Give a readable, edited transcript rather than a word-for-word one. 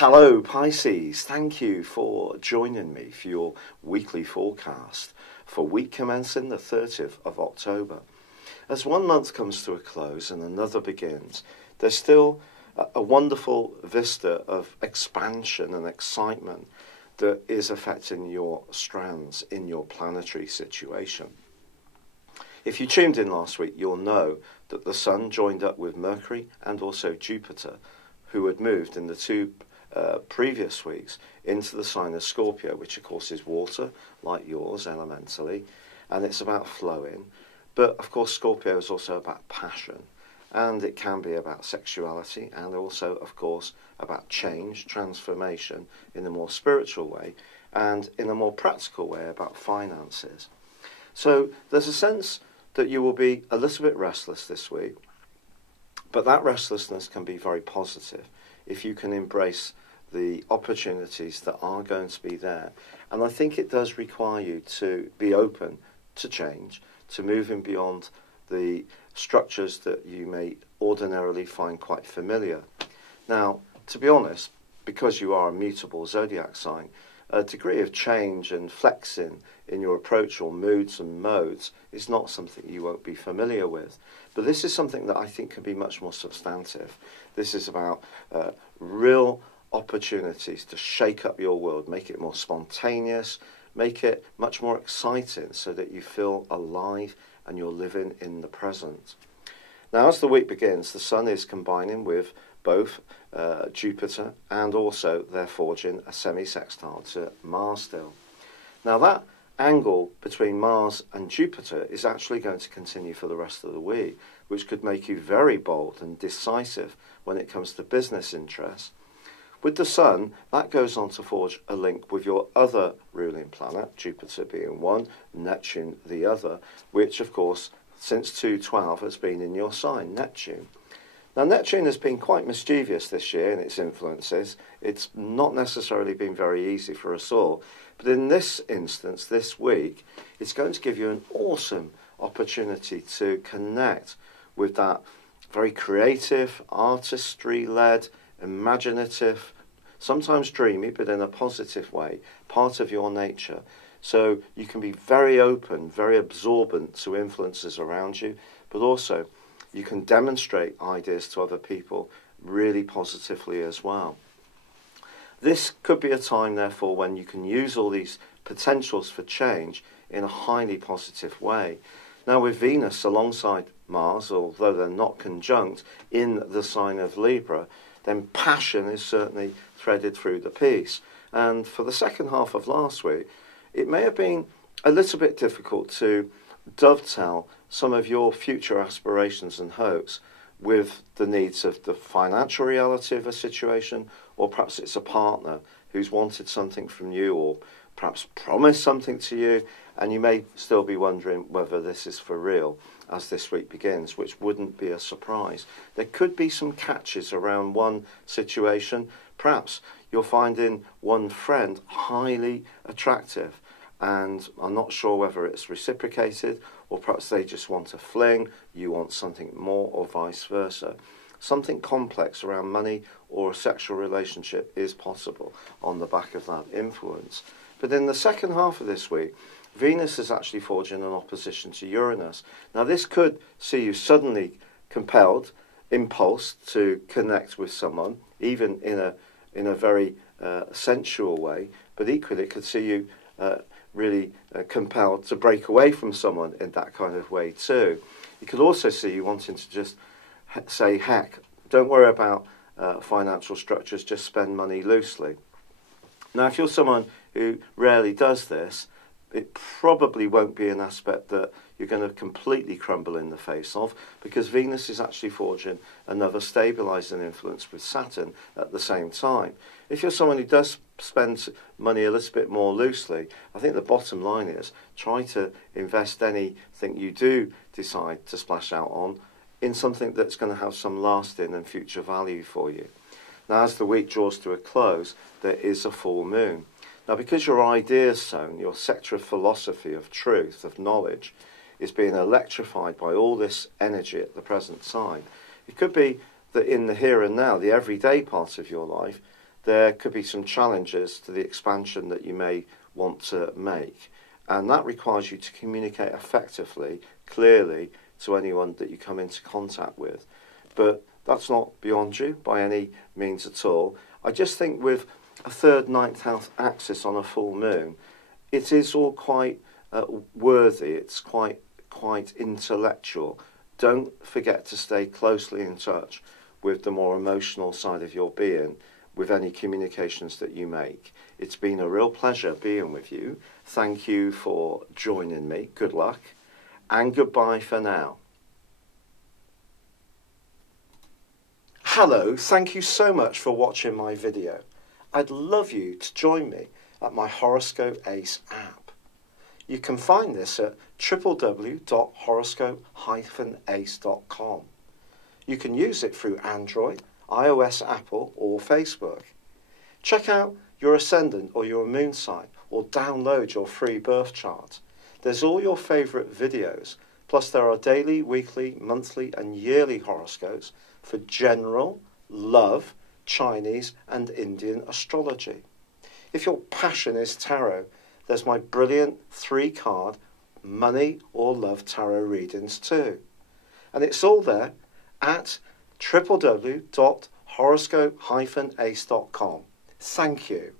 Hello Pisces, thank you for joining me for your weekly forecast for week commencing the 30th of October. As one month comes to a close and another begins, there's still a wonderful vista of expansion and excitement that is affecting your strands in your planetary situation. If you tuned in last week, you'll know that the Sun joined up with Mercury and also Jupiter, who had moved in the two previous weeks into the sign of Scorpio, which of course is water, like yours elementally, and it's about flowing. But of course Scorpio is also about passion, and it can be about sexuality, and also of course about change, transformation in a more spiritual way, and in a more practical way about finances. So there's a sense that you will be a little bit restless this week, but that restlessness can be very positive if you can embrace the opportunities that are going to be there. And I think it does require you to be open to change, to moving beyond the structures that you may ordinarily find quite familiar. Now, to be honest, because you are a mutable zodiac sign, a degree of change and flexing in your approach or moods and modes is not something you won't be familiar with. But this is something that I think can be much more substantive. This is about real opportunities to shake up your world, make it more spontaneous, make it much more exciting so that you feel alive and you're living in the present. Now, as the week begins, the Sun is combining with both Jupiter, and also they're forging a semi-sextile to Mars still. Now, that angle between Mars and Jupiter is actually going to continue for the rest of the week, which could make you very bold and decisive when it comes to business interests. With the Sun, that goes on to forge a link with your other ruling planet, Jupiter being one, Neptune the other, which of course since 2/12 has been in your sign, Neptune. Now, Neptune has been quite mischievous this year in its influences. It's not necessarily been very easy for us all. But in this instance, this week, it's going to give you an awesome opportunity to connect with that very creative, artistry-led, imaginative, sometimes dreamy, but in a positive way, part of your nature. So you can be very open, very absorbent to influences around you, but also you can demonstrate ideas to other people really positively as well. This could be a time, therefore, when you can use all these potentials for change in a highly positive way. Now, with Venus alongside Mars, although they're not conjunct in the sign of Libra, then passion is certainly threaded through the piece. And for the second half of last week, it may have been a little bit difficult to dovetail some of your future aspirations and hopes with the needs of the financial reality of a situation, or perhaps it's a partner who's wanted something from you, or perhaps promised something to you, and you may still be wondering whether this is for real as this week begins, which wouldn't be a surprise. There could be some catches around one situation. Perhaps you're finding one friend highly attractive, and I'm not sure whether it's reciprocated, or perhaps they just want a fling, you want something more, or vice versa. Something complex around money or a sexual relationship is possible on the back of that influence. But in the second half of this week, Venus is actually forging an opposition to Uranus. Now, this could see you suddenly compelled, impulsed to connect with someone, even in a very sensual way, but equally it could see you really compelled to break away from someone in that kind of way too. You could also see you wanting to just say, heck, don't worry about financial structures, just spend money loosely. Now, if you're someone who rarely does this, it probably won't be an aspect that you're going to completely crumble in the face of, because Venus is actually forging another stabilising influence with Saturn at the same time. If you're someone who does spend money a little bit more loosely, I think the bottom line is try to invest anything you do decide to splash out on in something that's going to have some lasting and future value for you. Now, as the week draws to a close, there is a full moon. Now, because your ideas zone, your sector of philosophy, of truth, of knowledge, is being electrified by all this energy at the present time, it could be that in the here and now, the everyday part of your life, there could be some challenges to the expansion that you may want to make. And that requires you to communicate effectively, clearly, to anyone that you come into contact with. But that's not beyond you by any means at all. I just think with a third ninth house axis on a full moon, it is all quite worthy. It's quite intellectual. Don't forget to stay closely in touch with the more emotional side of your being with any communications that you make. It's been a real pleasure being with you. Thank you for joining me. Good luck and goodbye for now. Hello, thank you so much for watching my video. I'd love you to join me at my Horoscope Ace app. You can find this at www.horoscope-ace.com. You can use it through Android, iOS, Apple or Facebook. Check out your ascendant or your moon sign or download your free birth chart. There's all your favourite videos, plus there are daily, weekly, monthly and yearly horoscopes for general, love, Chinese and Indian astrology. If your passion is tarot, there's my brilliant 3-card money or love tarot readings too. And it's all there at www.horoscope-ace.com. Thank you.